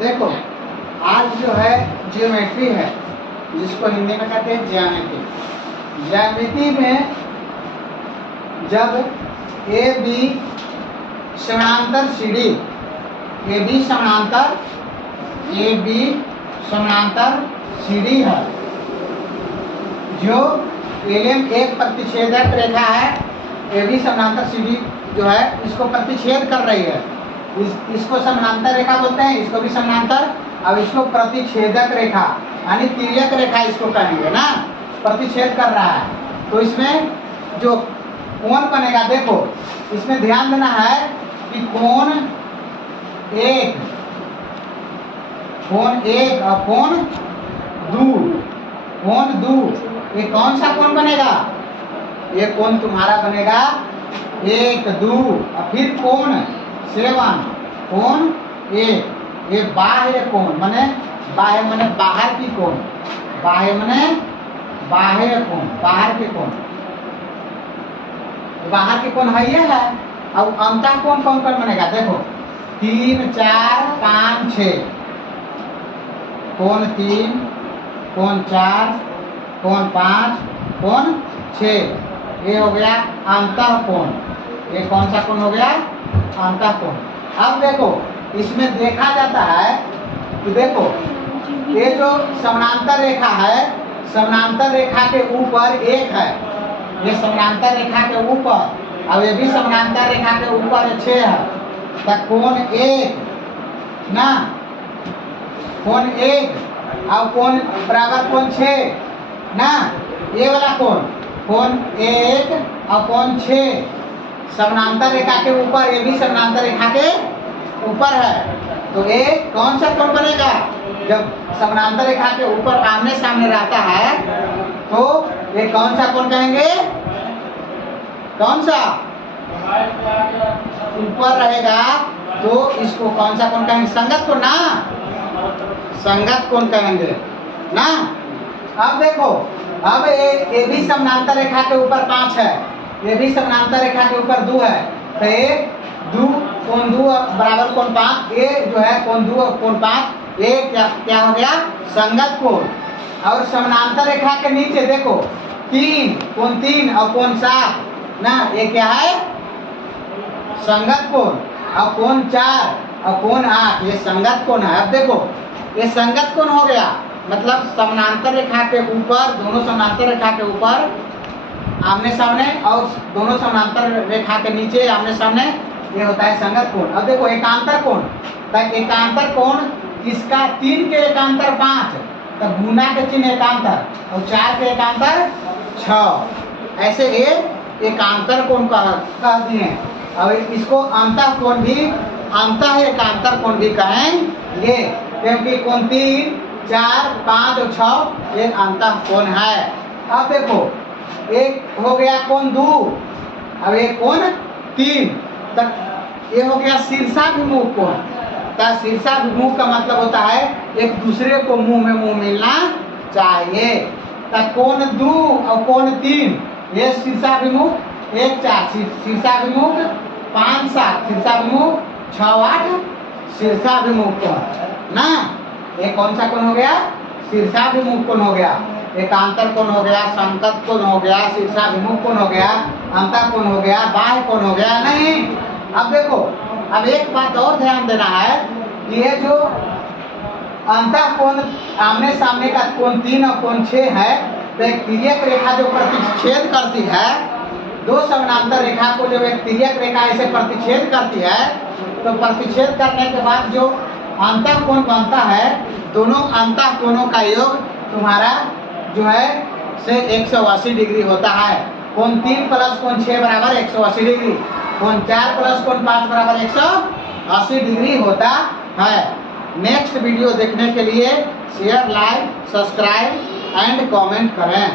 देखो, आज जो है ज्योमेट्री है, जिसको हिंदी में कहते हैं ज्यामिति। ज्यामिति में जब ए बी समानांतर सीढ़ी, ए बी समानांतर सीढ़ी है, जो एलएम एक प्रतिच्छेदक रेखा है, ए बी समानांतर सीढ़ी जो है इसको प्रतिच्छेद कर रही है। इसको समानांतर रेखा बोलते हैं, इसको भी समानांतर, अब इसको प्रतिच्छेदक रेखा यानी तिर्यक रेखा इसको कहेंगे ना, प्रतिच्छेद कर रहा है। तो इसमें जो कोण बनेगा, देखो इसमें ध्यान देना है कि कोण एक और कोण दो, ये कौन सा कोण बनेगा? ये कोण तुम्हारा बनेगा 1, 2 और फिर कोण 7, कोण 1। ये बाह्य कोण माने बाह्य माने बाहर की कोण, बाह्य माने बाह्य कोण, बाहर के कोण, बाहर के कोण है ये है। अब अंतः कोण कौन कौन बनेगा? देखो 3, 4, 5, 6, कोण 3, कोण 4, कोण 5, कोण 6, ये हो गया अंतः कोण। ये कौन सा कोण हो गया? अंतः कोण। अब देखो इसमें देखा जाता है कि देखो ये जो समानांतर रेखा है, समानांतर रेखा के ऊपर एक है, ये समानांतर रेखा के ऊपर, अब ये भी समानांतर रेखा के ऊपर 6 है, तो कोण 1 ना, कोण 1 और कोण बराबर कोण 6 ना, ये वाला कोण 1 और कोण 6 समानांतर रेखा के ऊपर, ये भी समानांतर रेखा के ऊपर है। तो ये कौन सा कोण बनेगा? जब समानांतर रेखा के ऊपर आमने सामने रहता है तो ये कौन सा कोण कहेंगे? कौन सा ऊपर रहेगा तो इसको कौन सा कोण कहेंगे? संगत कोण ना, संगत कोण कहेंगे ना। अब देखो, अब ये भी समानांतर रेखा के ऊपर 5 है, ये भी समानांतर रेखा के ऊपर 2 है, तो ये 2 कोण 2 बराबर कोण 5, ये जो है कोण 2 और कोण 5, ये क्या हो गया? संगत कोण। और समानांतर रेखा के नीचे देखो 3, कोण 3 और कोण 7 ना, ये क्या है? संगत कोण। और कोण 4 और कोण 8 ये संगत कोण है। अब देखो ये संगत कोण हो गया, मतलब समानांतर रेखा के ऊपर, दोनों समानांतर रेखा के ऊपर आमने सामने और दोनों समानांतर रेखा के नीचे आमने सामने, ये होता है संगत कोण। अब देखो एकांतर कोण, तो एकांतर कोण किसका? 3 के एकांतर 5, तो गुना के चिन्ह एकांतर, और 4 के एकांतर 6, ऐसे ये एकांतर कोण कह दिए। अब इसको अंतः कोण भी, अंतः एकांतर कोण भी कहेंगे, क्योंकि कोण 3, 4, 5 और 6 एक अंतः कोण है। अब देखो एक हो गया कोण 2, अब एक कोण 3 तक, ये हो गया शीर्षाभिमुख कोण। तो शीर्षाभिमुख का मतलब होता है एक दूसरे को मुंह में मुंह मिलना चाहिए। तो कोण 2 और कोण 3 ये शीर्षाभिमुख, 1, 4 शीर्षाभिमुख, 5, 7 शीर्षाभिमुख, 6, 8 शीर्षाभिमुख कोण ना। ये कौन सा कोण हो गया? शीर्षाभिमुख कोण हो गया, एकांतर कोण हो गया, संगत कोण हो गया, शीर्षाभिमुख कोण हो गया, अंतः कोण हो गया, बाह्य कोण हो गया नहीं। अब देखो, अब एक बात और ध्यान देना है कि ये जो अंतः कोण आमने सामने का कोण 3 और कोण 6 है, तो एक तिर्यक रेखा जो प्रतिच्छेद करती है, दो समानांतर रेखा को जब एक तिर्यक रेखा ऐसे प्रतिच्छेद करती है, तो प्रतिच्छेद करने के बाद जो अंतः कोण बनता है, दोनों अंतः कोणों का योग तुम्हारा जो है से 180 डिग्री होता है। कोण 3 प्लस कोण 6 बराबर 180 डिग्री, कोण 4 प्लस कोण 5 बराबर 180 डिग्री होता है। नेक्स्ट वीडियो देखने के लिए share, like, subscribe and comment करें।